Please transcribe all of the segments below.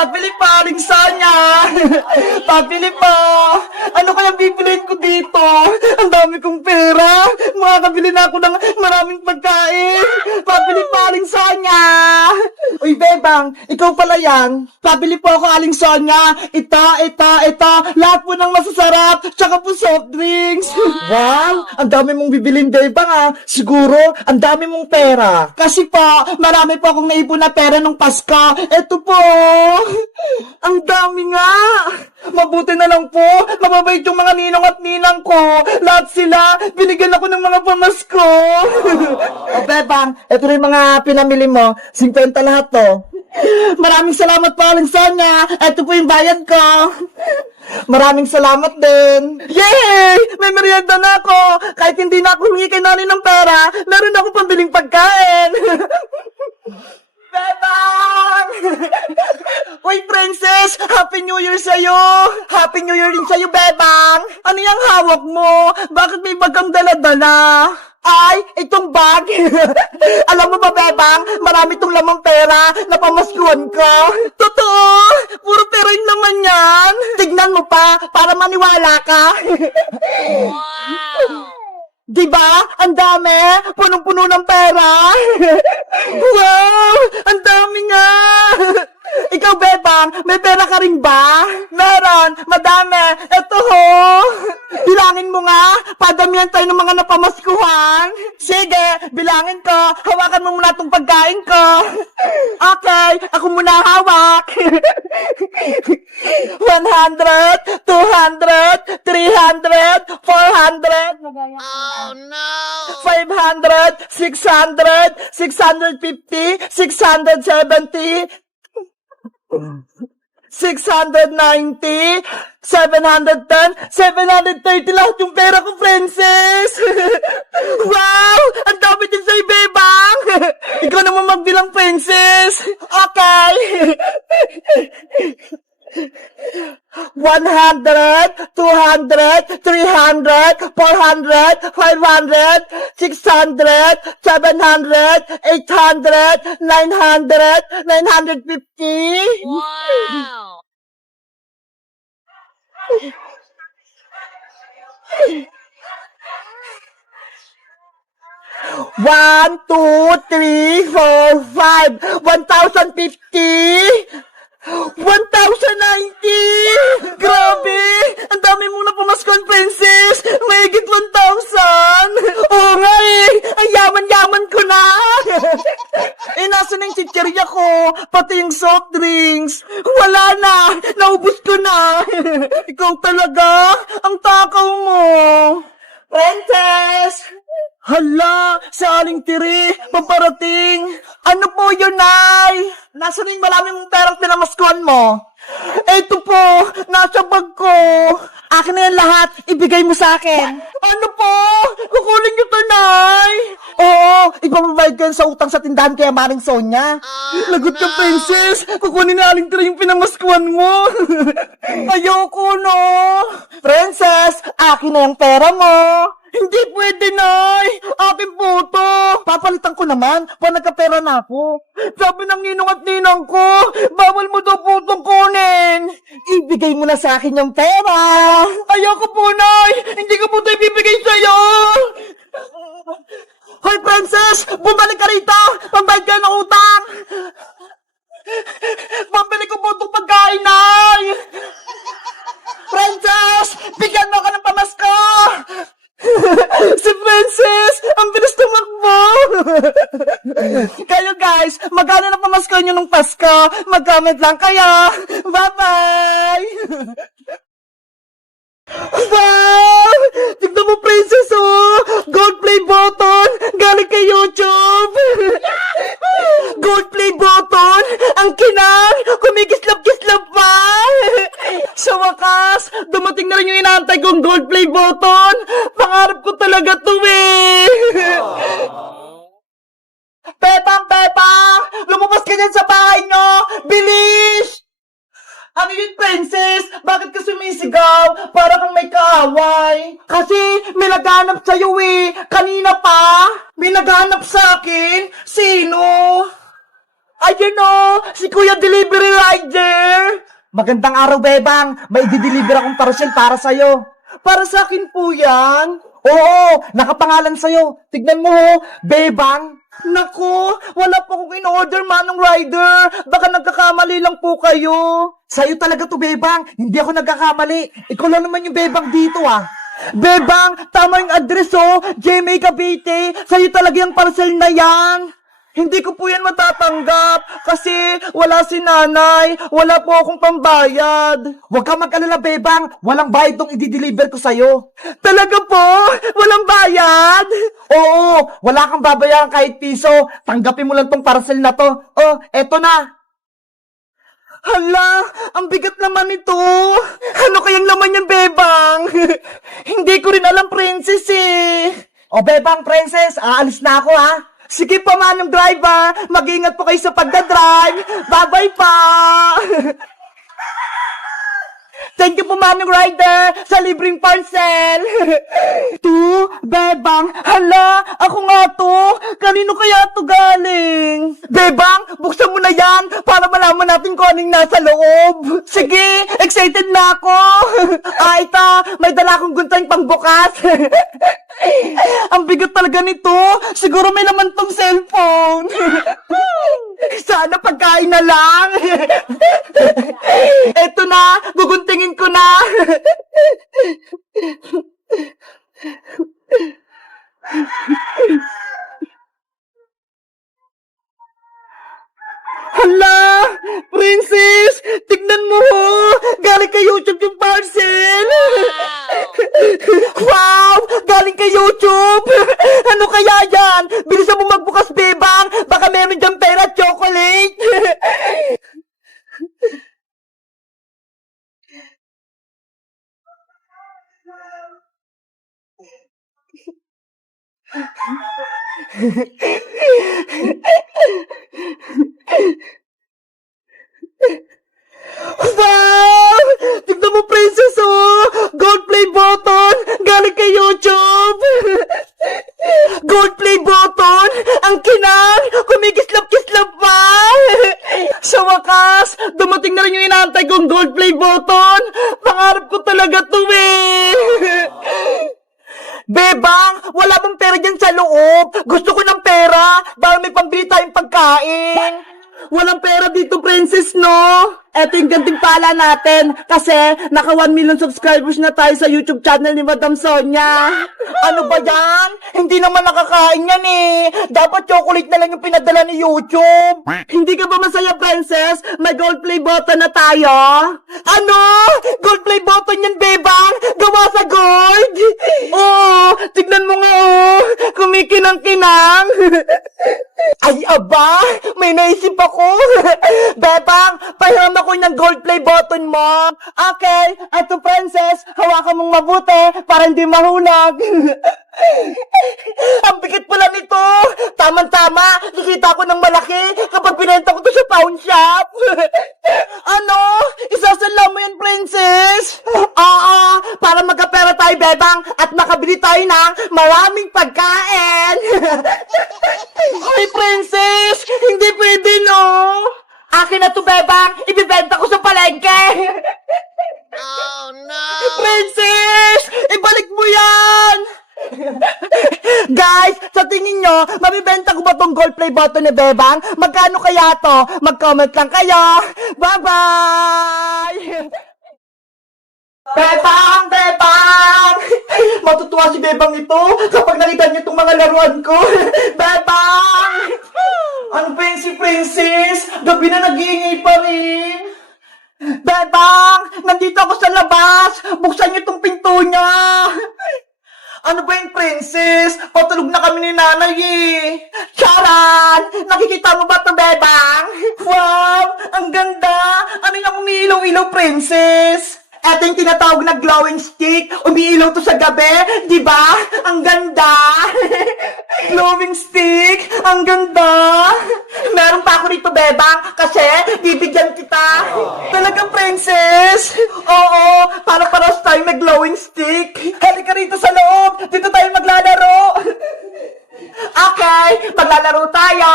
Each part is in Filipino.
Pabili pa, Aling Sonia! Pabili pa! Ano kaya bibiliin ko dito? Ang dami kong pera! Makakabili na ako ng maraming pagkain! Pabili pa, Aling Sonia! Uy, Bebang, ikaw pala yan. Pabili po ako, Aling Sonia. Ito. Lahat po ng masasarap. Tsaka po soft drinks. Wow! Ang dami mong bibilin, Bebang, ah. Siguro, ang dami mong pera. Kasi po, marami po akong naipon na pera nung Pasko. Ito po. Ang dami nga. Mabuti na lang po. Mababait yung mga ninong at ninang ko. Lahat sila, binigyan ako ng mga pamasko. O, Bebang, ito rin mga pinamili mo. 50 lahat to. Maraming salamat po, Aling Sonia. Ito po yung bayad ko. Maraming salamat din. Yay! May merienda na ako. Kahit hindi na ako humingi kay nanay ng pera, meron ako pambiling pagkain. Bebang! Uy, Princess! Happy New Year sa'yo! Happy New Year din sa'yo, Bebang! Ano yung hawak mo? Bakit may bagang dala-dala? Ay, itong bag! Alam mo ba, Bebang? Marami itong lamang pera na pamaskuhan ko. Totoo! Puro pera yun naman yan! Tignan mo pa, para maniwala ka. Wow! Diba? Ang dami! Punong-puno ng pera! Wow! Ang dami nga! Ikaw, Bebang, may pera ka rin ba? Meron! Madami! Ito ho! Bilangin mo nga! Padamihan tayo ng mga napamaskuhan! Sige! Bilangin ko! Hawakan mo muna itong pagkain ko! Okay! Ako muna hawak! 100, 200, 300, 400, Oh no! 500, 600, 650, 670, 690, 710, 730 lahat yung pera ko, Princess! Wow! Ang dami din sa'yo, Bebang! Ikaw naman magbilang, Princess! Okay! 100, 200, 300, 400, 500, 600, 700, 800, 900, 950. Wow! One, two, three, four, five. 1,050. 1,090! Grabe! Ang dami mong napamaskuhan, Princess! Mahigit 1,000! Oo nga eh! Ang yaman-yaman ko na! Nasa na yung chichirya ko? Pati yung soft drinks! Wala na! Naubos ko na! Ikaw talaga! Ang takaw mo! Princess! Hala, sa Aling Tiri, paparating. Ano po yun, Nay? Nasaan yung maraming mong perang pinamaskuhan mo? Eto po, nasa bag ko. Akin na yan lahat, ibigay mo sa akin. Ano po? Kukunin niyo to, Nay? Oo, ipapabayad ko yan sa utang sa tindahan kaya Maring Sonia. Lagot ka, Princess. Kukunin na Aling Tiri yung pinamaskuhan mo. Ayoko, no? Princess, akin na yung pera mo. Hindi pwede, Nay! Akin po to! Papalitan ko naman, pag nagkapera na ako. Sabi ng ninong at ninang ko, bawal mo daw po itong kunin! Ibigay mo na sa akin yung pera! Ayoko po, Nay! Hindi ko po ito ibibigay sa'yo! Hoy, Princess! Bumalik ka rito! Pambayad ka ng utang! Pambili ko po itong pagkain, Nay! Princess! Bigyan mo ako ng pamasko! Si Princess! Ang bilis tumakbo! Kayo guys, magkano na pamasko nyo nung Pasko? Mag-comment lang kayo! Bye-bye! Wow! Tignan mo, Princess, oh! Gold play button! Galing kay YouTube! Gold play button! Ang kinang! Kumikislap-kislap pa! Sa wakas, dumating na rin yung inaantay kong gold play button! Pangarap ko talaga to, eh! Pepang! Lumabas ka dyan sa bahay nyo! Bilis! Ano yun, Princess? Bakit ka sumisigaw? Para kang may kaaway. Kasi may naghanap sa'yo eh. Kanina pa. May naghanap sa akin. Sino? Ayun o! Si Kuya Delivery Rider! Magandang araw, Bebang! May i-deliver akong parcel para sa'yo. Para sa akin po yan? Oo! Nakapangalan sa'yo. Tignan mo ho, Bebang! Naku! Wala po akong in-order, Manong Rider! Baka nagkakamali lang po kayo. Sa'yo talaga to, Bebang! Hindi ako nagkakamali. Ikaw lang naman yung Bebang dito, ah. Bebang! Tama yung address, oh! JMA Cavite! Sa'yo talaga yung parcel na yan! Hindi ko po yan matatanggap kasi wala si nanay, wala po akong pambayad. Huwag kang mag-alala, Bebang. Walang bayad tong i-deliver ko sa'yo. Talaga po? Walang bayad? Oo, wala kang babayaran kahit piso. Tanggapin mo lang tong parcel na to. Oh, eto na. Hala, ang bigat naman ito. Ano kayang laman yan, Bebang? Hindi ko rin alam, Princess eh. O, Bebang, Princess, aalis na ako ha. Sige pa, Manong Driver. Mag-ingat po kayo sa pagdadrive. Bye-bye pa. Thank you po, Manong Rider, sa libreng parcel. Bebang, hala, ako nga to. Kanino kaya to galing? Bebang, buksan mo na yan para malaman natin kung anong nasa loob. Sige, excited na ako. Ito, may dala akong guntang pangbukas. Ang bigat talaga nito. Siguro may laman tong cellphone. Sana pagkain na lang. Eto na, guguntingin ko na. Hala! Princess! Tignan mo! Galing kay YouTube yung parcel! Wow! Galing kay YouTube! Ano kaya yan? Bilisan mo magbukas, Bebang! Baka meron dyan pera at chocolate! Wow! Tignan mo, Princess, oh! Gold play button! Galing kay YouTube! Gold play button! Ang kinang! Kumikislap-kislap pa! Sa wakas, dumating na rin yung inaantay kong gold play button! Pangarap ko talaga to, eh! Bebang, wala bang pera dyan sa loob? Gusto ko ng pera! Baka may pambili tayong pagkain! Walang pera dito, Princess, no? Eto yung ganting pala natin kasi naka 1 million subscribers na tayo sa YouTube channel ni Madam Sonia. Ano ba yan? Hindi naman nakakain yan eh. Dapat chocolate na lang yung pinadala ni YouTube. Hindi ka ba masaya, Princess? May gold play button na tayo. Ano? Gold play button yan, Bebang? Gawa sa gold? Oo, tignan mo nga oh. Kumikinang-kinang. Ay, aba, may naisip ako. Bebang, pahiram ako ng gold play button mo. Okay, eto, Princess, hawakan mong mabuti para hindi mahulog. Ang bigat pala nito. Tama-tama, nakita ko ng malaki kapag pinenta ko to sa pawn shop. Ano? Isasala mo yan, Princess? Oo, para magkapera tayo, Bebang, at makabili tayo ng maraming pagkain. Hoy, Princess, hindi pwede, no? Akin na to, Bebang. Ibibenta ko sa palengke. Oh no! Princess! Ibalik mo yan! Guys, sa tingin nyo, mabibenta ko ba tong gold play button ni Bebang? Magkano kaya to? Mag-comment lang kayo. Bye-bye! Bebang! Bebang! Matutuwa si Bebang ito kapag nakita niya itong mga laruan ko. Bebang! Ano ba yun si Princess? Gabi na nag-iingay pa rin. Bebang! Nandito ako sa labas! Buksan niyo itong pinto niya! Ano ba yung Princess? Patulog na kami ni nanay eh! Charan! Nakikita mo ba ito, Bebang? Wow! Ang ganda! Ano yung umiilaw-ilaw, Princess? Ito yung tinatawag na glowing stick. Umiilaw to sa gabi. Di ba? Ang ganda. Glowing stick. Ang ganda. Meron pa ako rito, Bebang. Kasi bibigyan kita. Talagang, Princess? Oo. Para-paras tayo may glowing stick. Halika rito sa loob. Dito tayo maglalaro. Okay. Maglalaro tayo.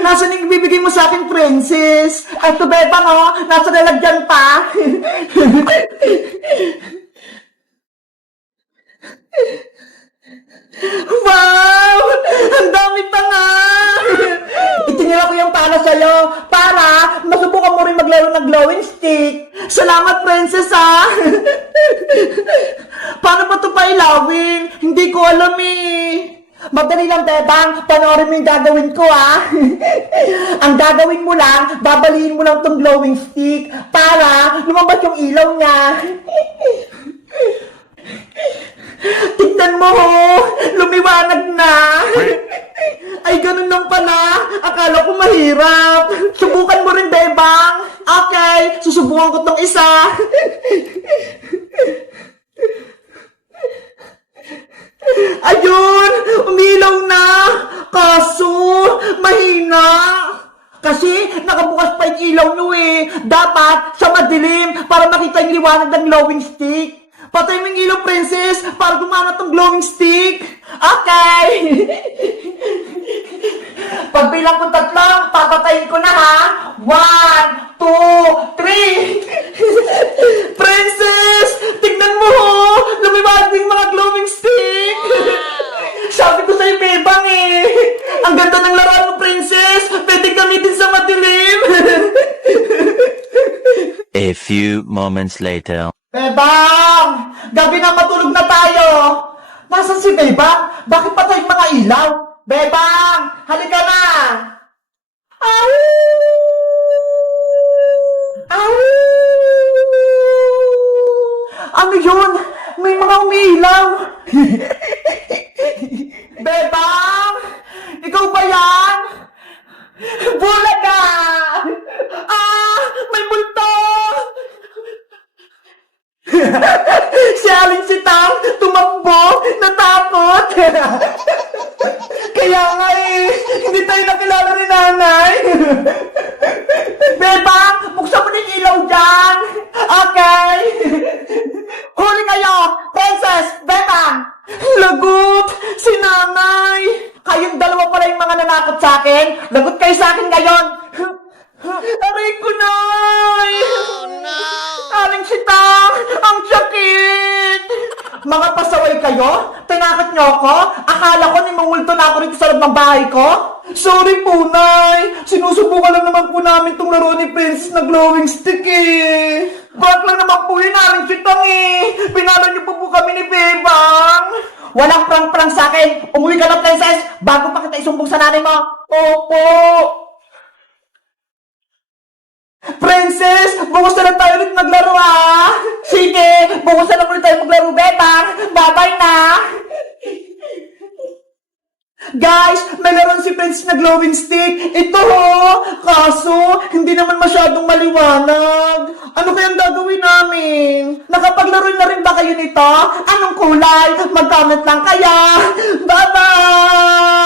Nasaan yung ibibigay mo sa akin, princess? Ay, ito, Bebang, oh. Nasa lalagyan pa. Wow! Ang dami pa nga! Itinira ko yung para sa'yo para masubukan mo rin maglaro ng glowing stick. Salamat, princess, ha? Paano ba ito pailawin? Hindi ko alam, eh. Madali lang, Bebang. Panoorin mo yung gagawin ko, ha? Ang gagawin mo lang, babaliin mo lang tong glowing stick para lumabas yung ilaw niya. Tignan mo, ho! Lumiwanag na! Ay, ganun lang pala. Akala ko mahirap. Subukan mo rin, Bebang. Okay, susubukan ko tong isa. Ayun! Umilaw na! Kaso, mahina! Kasi nakabukas pa yung ilaw nyo eh. Dapat sa madilim para makita yung liwanag ng glowing stick. Patay mo yung ilaw, princess, para gumana tong glowing stick. Okay! Pagbilang ko 3, papatayin ko na, ha? 1, 2, 3. Princess! Tignan mo, ho! Lumiwanag yung mga glowing stick! Sabi ko sa'yo, Bebang, eh! Ang ganda ng laruan mo, princess! Pwede gamitin sa madilim! A few moments later. Bebang! Gabi na, matulog na tayo! Nasaan si Bebang? Bakit patay yung mga ilaw? Bebang! Halika na! Au! Au! Ano yun? May mga umiilaw! Bebang! Ikaw ba yan? Bulaga! Ah! May multo! Si Aling Sitang tumakbo, natakot. Kaya nga eh, hindi tayo nakilala ni nanay. Bebang, buksan mo na yung ilaw dyan. Okay. Huli kayo, princess, Bebang. Lagot, si nanay. Kayong dalawa pala yung mga nanakot sa akin. Lagot kayo sa akin ngayon. Aray ko, nay. Oh, no! Aling Sitang, ang sakit! Mga pasaway kayo? Tinakot niyo ako? Akala ko nimumulto na ako rito sa loob ng bahay ko? Sorry po, Nay! Sinusubukan lang naman po namin tong laro ni Princess na glowing stick eh! Bakit lang naman po yun, Aling Sitang eh! Pinala niyo po kami ni Bebang! Walang prang-prang sa akin! Umuwi ka na, Princess! Bago pa kita isumbong sa nanay mo! Opo! Princess, bukas na lang tayo ulit maglaro, ha? Sige, bukas na lang ulit tayo maglaro, Bebang. Bye-bye na. Guys, may laruan si Princess na glowing stick. Ito, ho. Kaso, hindi naman masyadong maliwanag. Ano kayang gagawin namin? Nakapaglaro na rin ba kayo nito? Anong kulay? Mag-comment lang kaya. Bye-bye!